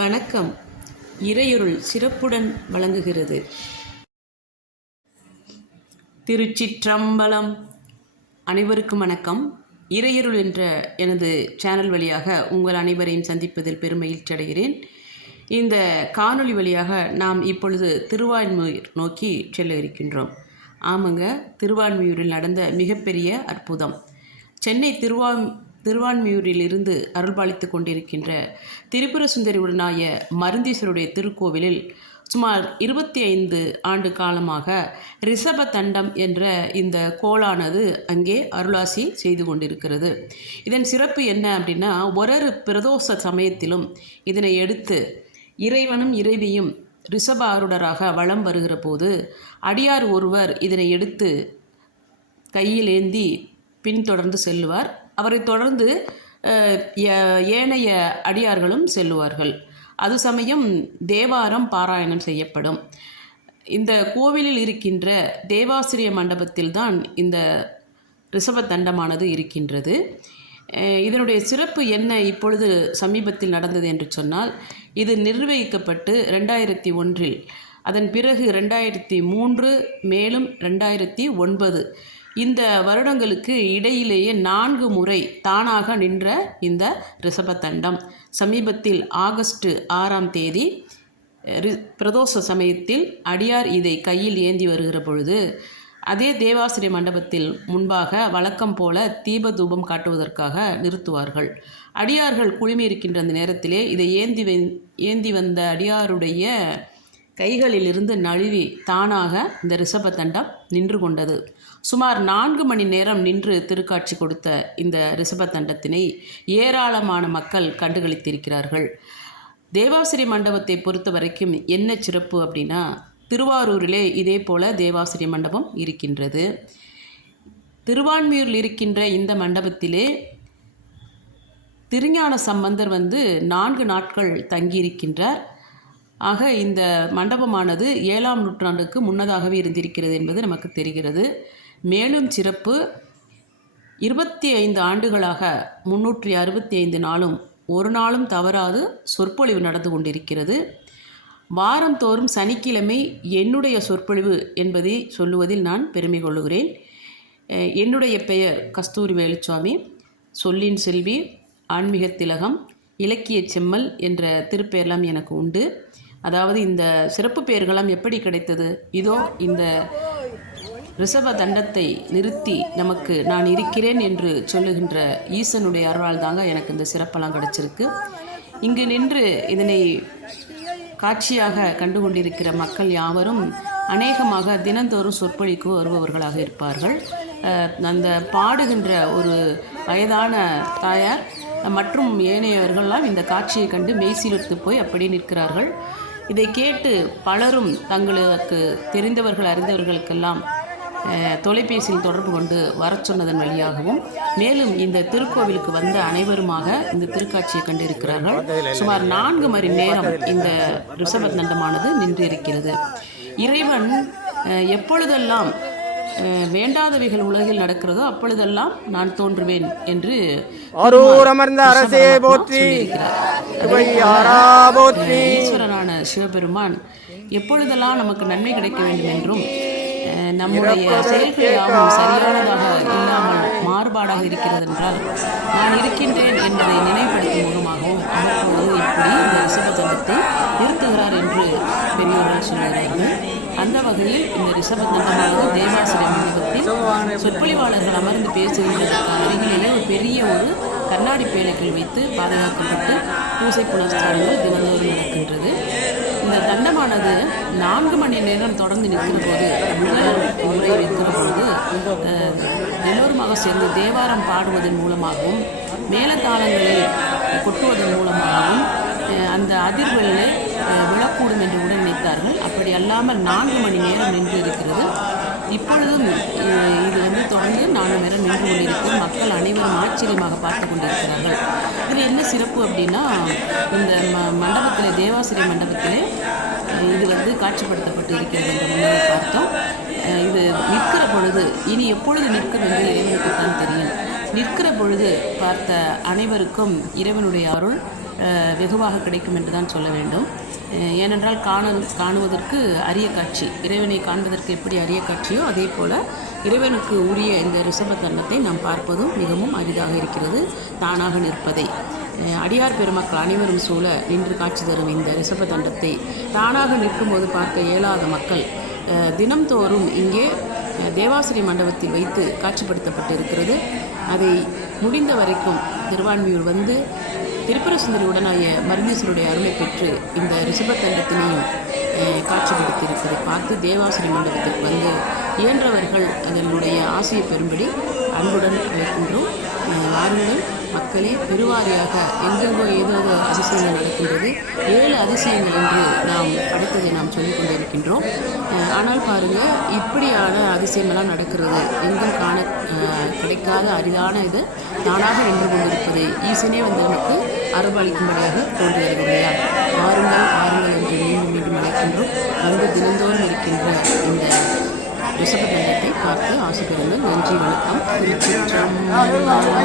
வணக்கம். இறையருள் சிறப்புடன் வழங்குகிறது. திருச்சிற்றம்பலம். அனைவருக்கும் வணக்கம். இறையருள் என்ற எனது சேனல் வழியாக உங்கள் அனைவரையும் சந்திப்பதில் பெருமகிழ்ச்சி அடைகிறேன். இந்த காணொளி வழியாக நாம் இப்பொழுது திருவான்மியூர் நோக்கி செல்ல இருக்கின்றோம். ஆமாங்க, திருவான்மியூரில் நடந்த மிகப்பெரிய அற்புதம். சென்னை திருவான்மியூரிலிருந்து அருள்பாலித்து கொண்டிருக்கின்ற திரிபுர சுந்தரி உடனாய மருந்தீஸ்வருடைய திருக்கோவிலில் சுமார் 25 ஆண்டு காலமாக ரிஷப தண்டம் என்ற இந்த கோளானது அங்கே அருளாசி செய்து கொண்டிருக்கிறது. இதன் சிறப்பு என்ன அப்படின்னா, ஒரு பிரதோஷ சமயத்திலும் இதனை எடுத்து இறைவனும் இறைவியும் ரிஷப ஆருடராக வலம் வருகிற போது அடியார் ஒருவர் இதனை எடுத்து கையில் ஏந்தி பின்தொடர்ந்து செல்லுவார். அவரை தொடர்ந்து ஏனைய அடியார்களும் செல்லுவார்கள். அது சமயம் தேவாரம் பாராயணம் செய்யப்படும். இந்த கோவிலில் இருக்கின்ற தேவாசிரிய மண்டபத்தில்தான் இந்த ரிஷப தண்டமானது இருக்கின்றது. இதனுடைய சிறப்பு என்ன இப்பொழுது சமீபத்தில் நடந்தது என்று சொன்னால், இது நிர்வகிக்கப்பட்டு 2001, அதன் பிறகு 2003, மேலும் 2009 இந்த வருடங்களுக்கு இடையிலேயே 4 முறை தானாக நின்ற இந்த ரிஷபதண்டம் சமீபத்தில் ஆகஸ்ட் 6ஆம் தேதி பிரதோஷ சமயத்தில் அடியார் இதை கையில் ஏந்தி வருகிற பொழுது அதே தேவாசிரிய மண்டபத்தில் முன்பாக வழக்கம் போல தீப தூபம் காட்டுவதற்காக நிறுத்துவார்கள். அடியார்கள் குழுமி இருக்கின்ற அந்த நேரத்திலே இதை ஏந்தி வந்த அடியாருடைய கைகளிலிருந்து நழுவி தானாக இந்த ரிஷபதண்டம் நின்று கொண்டது. சுமார் 4 மணி நேரம் நின்று திருக்காட்சி கொடுத்த இந்த ரிஷபதண்டத்தினை ஏராளமான மக்கள் கண்டுகளித்திருக்கிறார்கள். தேவாசிரிய மண்டபத்தை பொறுத்த வரைக்கும் என்ன சிறப்பு அப்படின்னா, திருவாரூரிலே இதே போல தேவாசிரிய மண்டபம் இருக்கின்றது. திருவான்மியூரில் இருக்கின்ற இந்த மண்டபத்திலே திருஞான சம்பந்தர் 4 நாட்கள் தங்கியிருக்கின்றார். ஆக இந்த மண்டபமானது 7ஆம் நூற்றாண்டுக்கு முன்னதாகவே இருந்திருக்கிறது என்பது நமக்கு தெரிகிறது. மேலும் சிறப்பு, 25 ஆண்டுகளாக 365 நாளும் ஒரு நாளும் தவறாது சொற்பொழிவு நடந்து கொண்டிருக்கிறது. வாரந்தோறும் சனிக்கிழமை என்னுடைய சொற்பொழிவு என்பதை சொல்லுவதில் நான் பெருமை கொள்ளுகிறேன். என்னுடைய பெயர் கஸ்தூரி வேலுச்சாமி. சொல்லின் செல்வி, ஆன்மீக திலகம், இலக்கிய செம்மல் என்ற திருப்பெயரெல்லாம் எனக்கு உண்டு. அதாவது இந்த சிறப்பு பெயர்களெல்லாம் எப்படி கிடைத்தது? இதோ இந்த ரிஷப தண்டத்தை நிறுத்தி நமக்கு நான் இருக்கிறேன் என்று சொல்லுகின்ற ஈசனுடைய அருளால் தாங்க எனக்கு இந்த சிறப்பெல்லாம் கிடைச்சிருக்கு. இங்கு நின்று இதனை காட்சியாக கண்டு கொண்டிருக்கிற மக்கள் யாவரும் அநேகமாக தினந்தோறும் சொற்பொழிக்கு வருபவர்களாக இருப்பார்கள். அந்த பாடுகின்ற ஒரு வயதான தாயார் மற்றும் ஏனையவர்கள்லாம் இந்த காட்சியை கண்டு மெய்சிலிர்த்து போய் அப்படி நிற்கிறார்கள். இதை கேட்டு பலரும் தங்களுக்கு தெரிந்தவர்கள் அறிந்தவர்களுக்கெல்லாம் தொலைபேசியில் தொடர்பு கொண்டு வர சொன்னதன் வழியாகவும், மேலும் இந்த திருக்கோவிலுக்கு வந்த அனைவருமாக இந்த திருக்காட்சியை கண்டிருக்கிறார்கள். சுமார் 4 மணி நேரம் இந்த ரிஷபதண்டமானது நின்றிருக்கிறது. இறைவன் எப்பொழுதெல்லாம் வேண்டாதவைகள் உலகில் நடக்கிறதோ அப்பொழுதெல்லாம் நான் தோன்றுவேன் என்று ஈஸ்வரனான சிவபெருமான் எப்பொழுதெல்லாம் நமக்கு நன்மை கிடைக்க வேண்டும் என்றும் நம்முடைய செயல்கள் யாவும் சரியானதாக இல்லாமல் மாறுபாடாக இருக்கிறது என்றால் நான் இருக்கின்றேன் என்பதை நினைவுபடுத்தும் முகமாகவும் அவர்களோடு இப்படி இந்த ரிஷபதண்டத்தை நிறுத்துகிறார் என்று பெரியவர்கள் சொல்கிறார்கள். அந்த வகையில் இந்த ரிஷபதண்டமானது தேவாசிரிய மண்டபத்தில் சொற்பொழிவாளர்கள் அமர்ந்து பேசுகின்றதற்கு அருகிலேயே ஒரு பெரிய கண்ணாடி பேழைகள் வைத்து பாதுகாக்கப்பட்டு பூசை புனஸ்காரங்கள் தினந்தோறும் நடக்கின்றது. இந்த தண்டமானது 4 மணி நேரம் தொடர்ந்து நிற்கிற போது, முதல் முறை நிற்கிற பொழுது எல்லோருமாக சேர்ந்து தேவாரம் பாடுவதன் மூலமாகவும் மேலதாளங்களை கொட்டுவதன் மூலமாகவும் அந்த அதிர்வெல்லை விழக்கூடும் என்று உடன் நினைத்தார்கள். அப்படி அல்லாமல் 4 மணி நேரம் நின்று இருக்கிறது. இப்பொழுதும் இது தொடர்ந்து 4 நேரம் நின்று கொண்டிருக்கும். மக்கள் அனைவரும் ஆச்சரியமாக பார்த்து கொண்டிருக்கிறார்கள். இதில் என்ன சிறப்பு அப்படின்னா, இந்த மண்டபத்தில் தேவாசிரிய மண்டபத்திலே இது காட்சிப்படுத்தப்பட்டு இருக்கிறது என்று முன்னாடி பார்த்தோம். இது நிற்கிற பொழுது இனி எப்பொழுது நிற்கும் என்று இறைவனுக்கு தான் தெரியும். நிற்கிற பொழுது பார்த்த அனைவருக்கும் இறைவனுடைய அருள் வெகுவாக கிடைக்கும் என்று தான் சொல்ல வேண்டும். ஏனென்றால் காணுவதற்கு அரிய காட்சி, இறைவனை காண்பதற்கு எப்படி அரிய காட்சியோ அதே போல் இறைவனுக்கு உரிய இந்த ரிஷப தண்டத்தை நாம் பார்ப்பதும் மிகவும் அரிதாக இருக்கிறது. தானாக நிற்பதை அடியார் பெருமக்கள் அனைவரும் சூழ நின்று காட்சி தரும் இந்த ரிஷப தண்டத்தை தானாக நிற்கும்போது பார்க்க இயலாத மக்கள் தினம்தோறும் இங்கே தேவாசிரி மண்டபத்தில் வைத்து காட்சிப்படுத்தப்பட்டு இருக்கிறது. அதை முடிந்த வரைக்கும் திருவான்மியூர் வந்து திரிபுர சுந்தரி உடனாய மருந்தீஸ்வருடைய அருளை பெற்று இந்த ரிஷப தண்டத்தினையும் காட்சிப்படுத்தியிருப்பதை பார்த்து தேவாசிரி மண்டபத்திற்கு வந்து இயன்றவர்கள் அதனுடைய ஆசையை பெறும்படி அன்புடன் அழைக்கின்றோம். வாருங்கள் மக்களே, பெருவாரியாக எங்கெங்கோ ஏதோ அதிசயங்கள் நடக்கின்றது. 7 அதிசயங்கள் என்று நாம் படித்ததை நாம் சொல்லிக் கொண்டிருக்கின்றோம். ஆனால் பாருங்கள், இப்படியான அதிசயங்கள்லாம் நடக்கிறது. எங்கும் காண கிடைக்காத அரிதான இது நானாக நின்று கொண்டிருப்பது ஈசனே வந்து நமக்கு அருள்பாலிக்கும்படியாக தோன்றுகிறது இல்லையா? வாருங்கள் வாருங்கள் என்று மீண்டும் மீண்டும் அழைக்கின்றோம். வந்து தினந்தோறும் இருக்கின்ற இந்த ரிஷப தண்டத்தை பார்த்து ஆசை பெறுங்கள். நன்றி, வணக்கம். திருச்சிற்றம்பலம்.